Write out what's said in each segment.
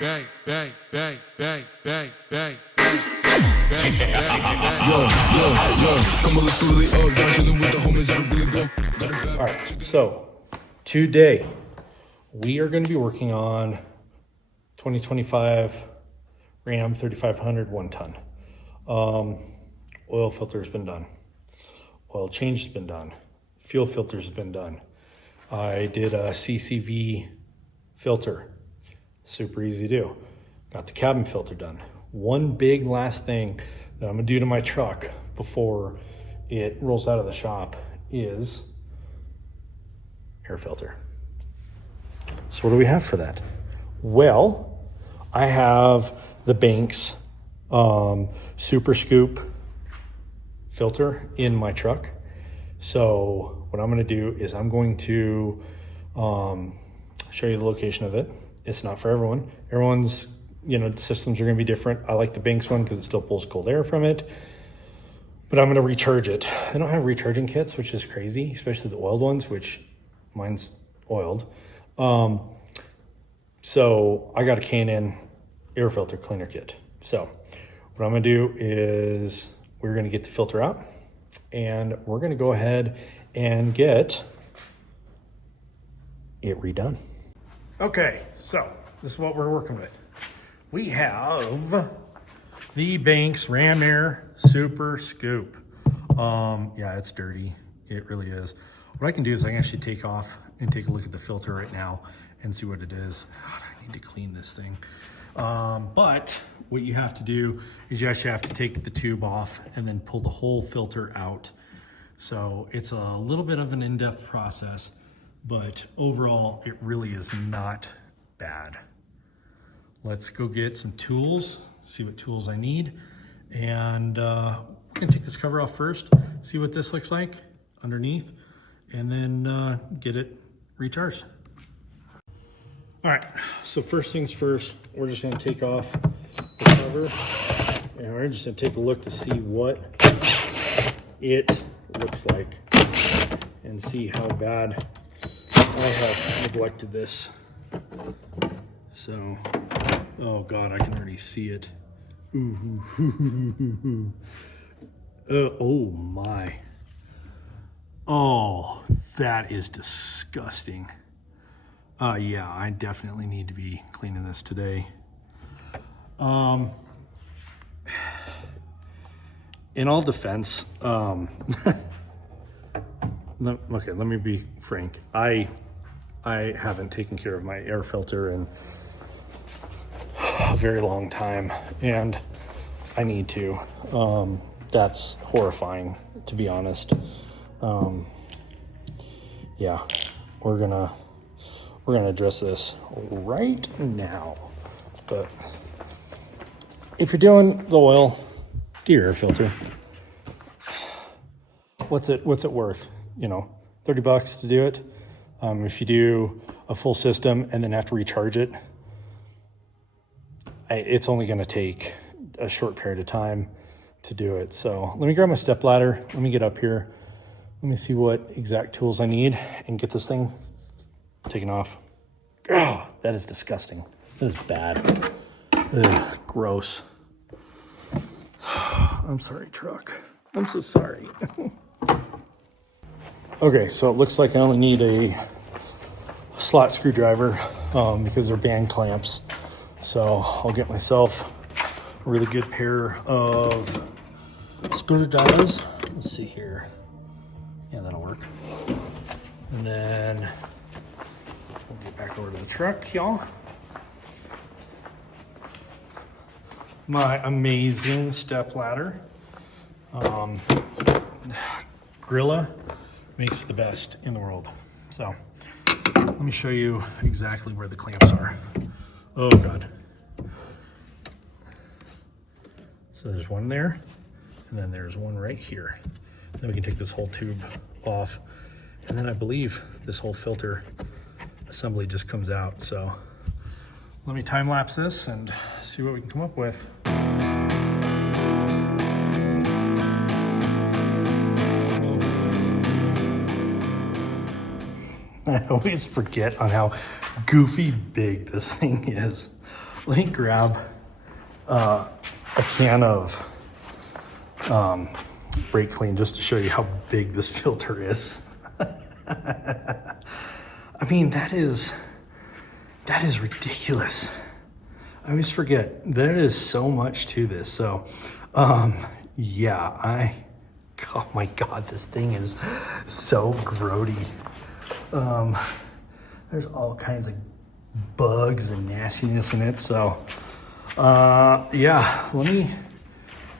bang, bang, bang, bang, bang, bang. All right, so today we are going to be working on 2025 Ram 3500 1-ton. Oil filter has been done. Oil change has been done. Fuel filters has been done. I did a CCV filter. Super easy to do. Got the cabin filter done. One big last thing that I'm gonna do to my truck before it rolls out of the shop is air filter. So what do we have for that? Well, I have the Banks Super Scoop filter in my truck. So what I'm gonna do is I'm going to show you the location of it. It's not for everyone. Everyone's, systems are gonna be different. I like the Banks one because it still pulls cold air from it, but I'm gonna recharge it. I don't have recharging kits, which is crazy, especially the oiled ones, which mine's oiled. So I got a K&N air filter cleaner kit. So what I'm gonna do is we're gonna get the filter out and we're gonna go ahead and get it redone. Okay, so this is what we're working with. We have the Banks Ram Air Super Scoop. Yeah, it's dirty. It really is. What I can do is I can actually take off and take a look at the filter right now and see what it is. God, I need to clean this thing. But what you have to do is you actually have to take the tube off and then pull the whole filter out. So it's a little bit of an in-depth process, but overall it really is not bad. Let's go get some tools, see what tools I need. And we're gonna take this cover off first, see what this looks like underneath, and then get it recharged. All right, so first things first, we're just gonna take off the cover and we're just gonna take a look to see what it looks like and see how bad I have neglected this. So, oh God, I can already see it. Oh my. Oh, that is disgusting. Yeah, I definitely need to be cleaning this today. In all defense, okay, let me be frank. I haven't taken care of my air filter in a very long time, and I need to. That's horrifying, to be honest. Yeah, we're gonna address this right now. But if you're doing the oil, do your air filter. What's it worth? $30 to do it. If you do a full system and then have to recharge it, it's only going to take a short period of time to do it. So let me grab my step ladder. Let me get up here. Let me see what exact tools I need and get this thing taken off. Oh, that is disgusting. That is bad. Ugh, gross. I'm sorry, truck. I'm so sorry. Okay, so it looks like I only need a slot screwdriver because they're band clamps. So I'll get myself a really good pair of screwdrivers. Let's see here. Yeah, that'll work. And then we'll get back over to the truck, y'all. My amazing step ladder. Grilla makes the best in the world. So let me show you exactly where the clamps are. Oh God. So there's one there, and then there's one right here. Then we can take this whole tube off, and then I believe this whole filter assembly just comes out. So let me time lapse this and see what we can come up with. I always forget on how goofy big this thing is. let me grab a can of brake clean just to show you how big this filter is. I mean, that is ridiculous. I always forget there is so much to this. So yeah, oh my God, this thing is so grody. There's all kinds of bugs and nastiness in it. So yeah, let me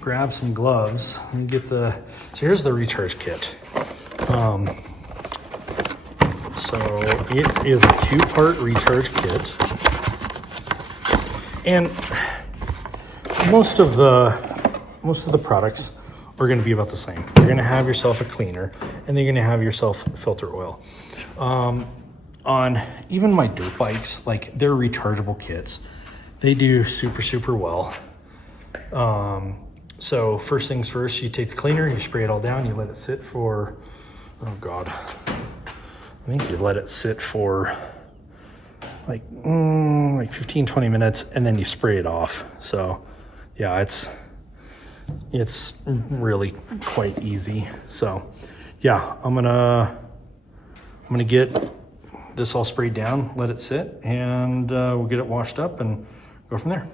grab some gloves. Let me get so here's the recharge kit. So it is a 2-part recharge kit, and most of the products are going to be about the same. You're going to have yourself a cleaner, and then you're going to have yourself filter oil. On even my dirt bikes, like, they're rechargeable kits. They do super well. So first things first, you take the cleaner, you spray it all down, you let it sit for, oh God, I think you let it sit for like 15-20 minutes, and then you spray it off. So yeah, it's really quite easy. So yeah, I'm gonna get this all sprayed down, let it sit, and we'll get it washed up and go from there.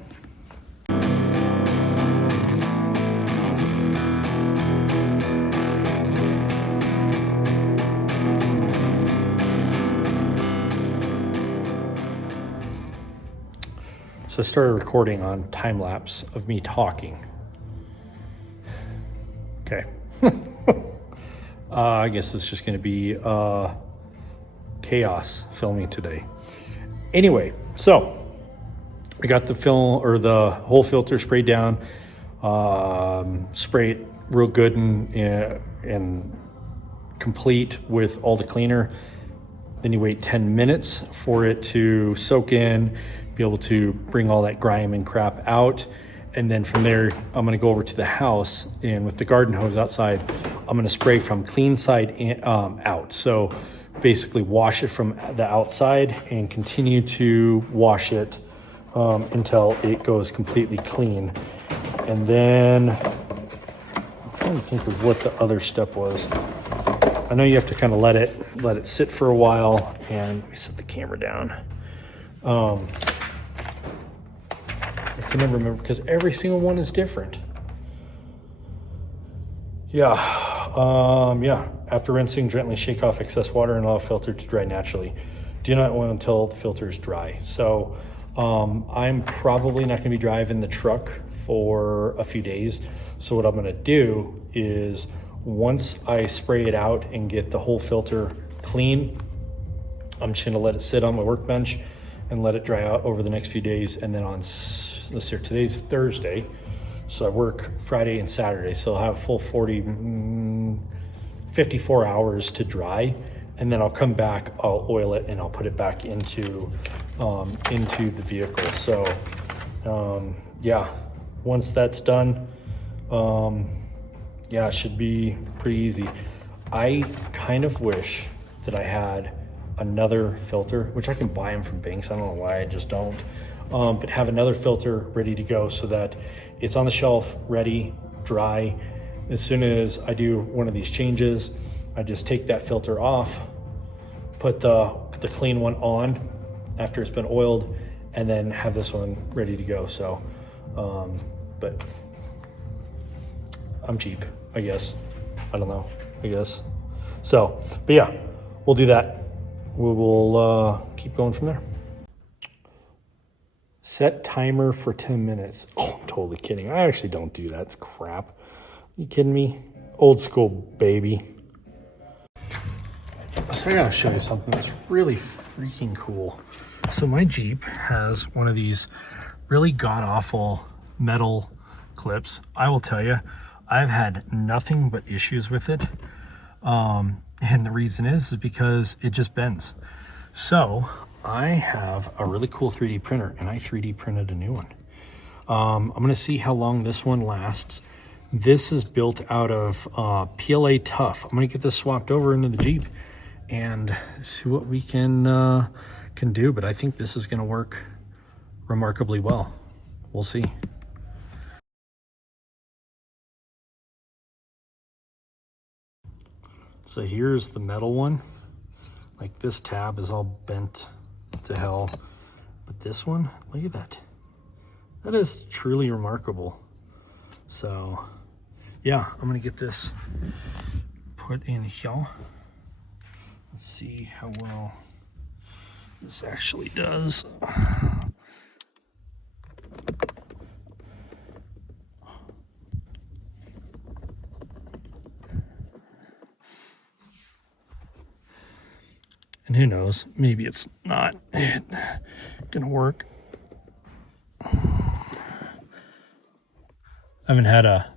So I started recording on time lapse of me talking. Okay. I guess it's just going to be chaos filming today. Anyway, so I got the whole filter sprayed down, spray it real good and complete with all the cleaner. Then you wait 10 minutes for it to soak in, be able to bring all that grime and crap out. And then from there, I'm gonna go over to the house, and with the garden hose outside, I'm gonna spray from clean side out. So basically wash it from the outside and continue to wash it until it goes completely clean. And then I'm trying to think of what the other step was. I know you have to kind of let it sit for a while, and let me set the camera down. I can never remember because every single one is different. Yeah, yeah. After rinsing, gently shake off excess water and allow the filter to dry naturally. Do not oil until the filter is dry. So I'm probably not gonna be driving the truck for a few days. So what I'm gonna do is, once I spray it out and get the whole filter clean, I'm just gonna let it sit on my workbench and let it dry out over the next few days. And then let's see, today's Thursday, so I work Friday and Saturday, so I'll have full 54 hours to dry, and then I'll come back, I'll oil it, and I'll put it back into the vehicle. So yeah, once that's done, yeah, it should be pretty easy. I kind of wish that I had another filter, which I can buy them from Banks. I don't know why I just don't. But have another filter ready to go so that it's on the shelf, ready, dry. As soon as I do one of these changes, I just take that filter off, put the clean one on after it's been oiled, and then have this one ready to go. So, but I'm cheap, I guess. I don't know, I guess. So, but yeah, we'll do that. We will keep going from there. Set timer for 10 minutes. Oh, I'm totally kidding. I actually don't do that. It's crap. Are you kidding me? Old school, baby. So I gotta show you something that's really freaking cool. So my Jeep has one of these really god-awful metal clips. I will tell you, I've had nothing but issues with it. And the reason is because it just bends. So I have a really cool 3D printer, and I 3D printed a new one. I'm gonna see how long this one lasts. This is built out of PLA Tough. I'm gonna get this swapped over into the Jeep and see what we can do. But I think this is gonna work remarkably well. We'll see. So here's the metal one. Like, this tab is all bent to hell, but this one, look at that. That is truly remarkable. So yeah, I'm gonna get this put in here. Let's see how well this actually does. And who knows, maybe it's not gonna work. I haven't had a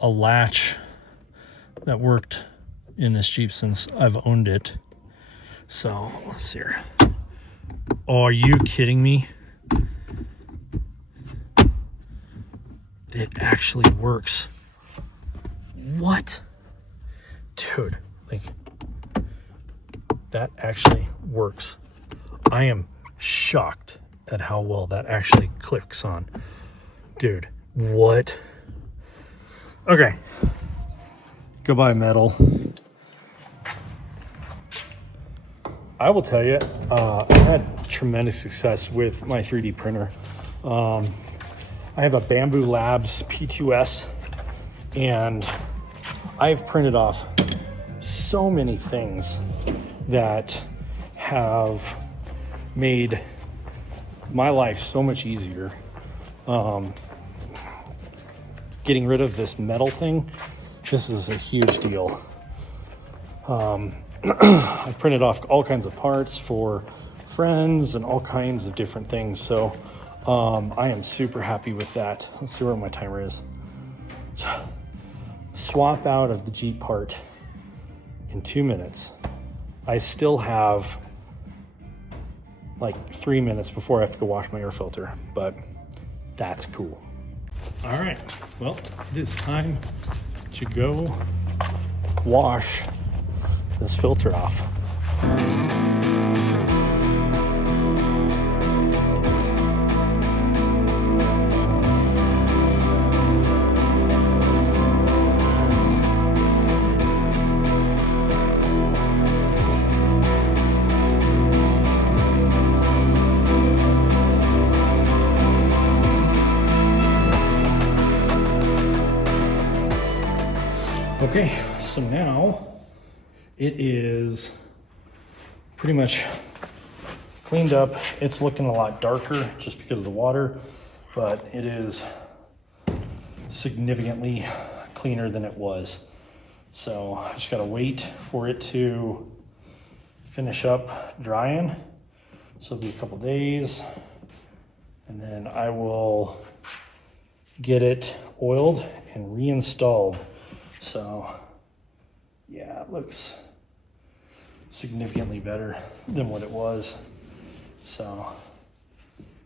latch that worked in this Jeep since I've owned it. So let's see here. Oh, are you kidding me? It actually works. What? Dude, like, that actually works. I am shocked at how well that actually clicks on. Dude, what? Okay. Goodbye, metal. I will tell you, I've had tremendous success with my 3D printer. I have a Bamboo Labs P2S, and I've printed off so many things that have made my life so much easier. Getting rid of this metal thing, this is a huge deal. I've printed off all kinds of parts for friends and all kinds of different things. So I am super happy with that. Let's see where my timer is. Swap out of the Jeep part in 2 minutes. I still have like 3 minutes before I have to go wash my air filter, but that's cool. All right, well, it is time to go wash this filter off. Okay, so now it is pretty much cleaned up. It's looking a lot darker just because of the water, but it is significantly cleaner than it was. So I just gotta wait for it to finish up drying. So it'll be a couple days, and then I will get it oiled and reinstalled. So yeah, it looks significantly better than what it was. So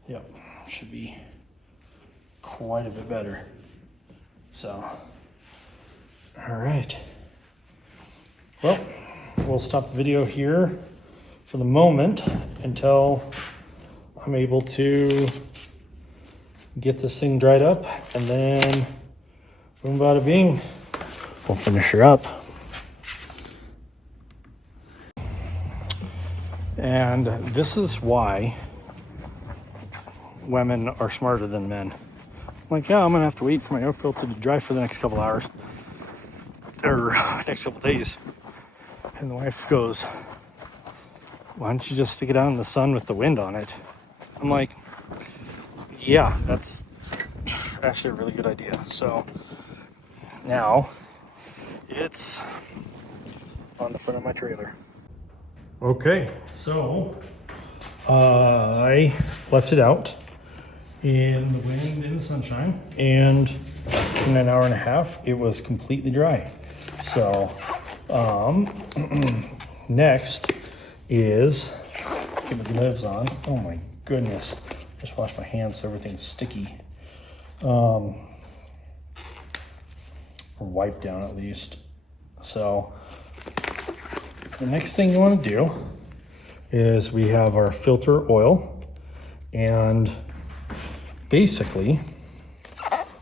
yep, should be quite a bit better. So all right, well, we'll stop the video here for the moment until I'm able to get this thing dried up, and then boom bada bing, we'll finish her up. And this is why women are smarter than men. I'm like, yeah, I'm gonna have to wait for my air filter to dry for the next couple hours or next couple days. And the wife goes, why don't you just stick it out in the sun with the wind on it? I'm like, yeah, that's actually a really good idea. So now it's on the front of my trailer. Okay, so I left it out in the wind, in the sunshine, and in an hour and a half, it was completely dry. So next is get the gloves on. Oh my goodness, just washed my hands so everything's sticky. Or wiped down at least. So the next thing you want to do is we have our filter oil, And basically,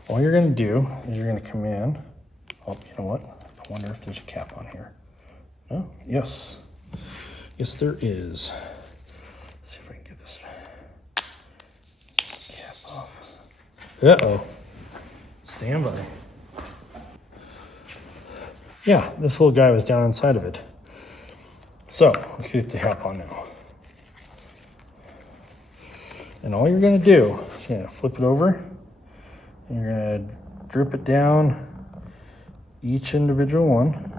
all you're gonna do is you're gonna come in. Oh, you know what? I wonder if there's a cap on here. No? Yes. Yes, there is. Let's see if I can get this cap off. Uh-oh. Stand by. Yeah, this little guy was down inside of it. So, let's get the cap on now. And all you're gonna do is you're gonna flip it over, and you're gonna drip it down each individual one.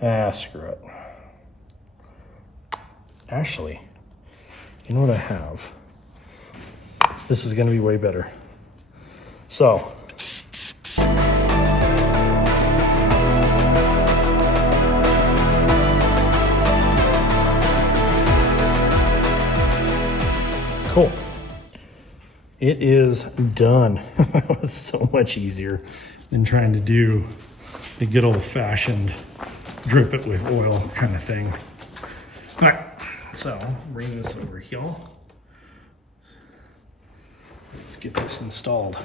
Ah, screw it. Actually, you know what I have? This is gonna be way better. So, cool. It is done. It was so much easier than trying to do the good old-fashioned drip it with oil kind of thing. All right, so bring this over here. Let's get this installed.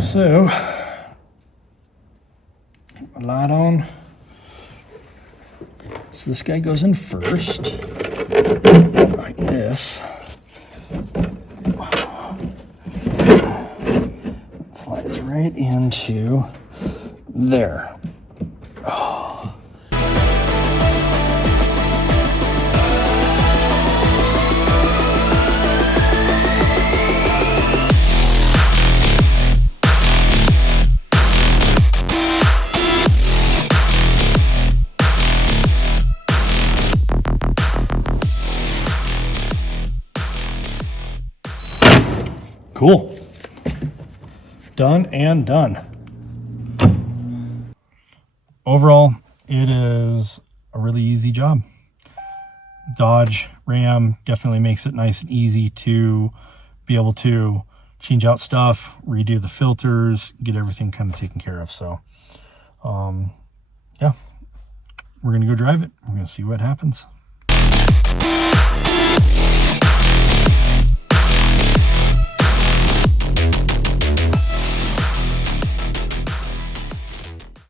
So, put my light on. So this guy goes in first, like this. It slides right into there. Oh. Cool. Done and done. Overall, it is a really easy job. Dodge Ram definitely makes it nice and easy to be able to change out stuff, redo the filters, get everything kind of taken care of. So, yeah, we're going to go drive it. We're going to see what happens.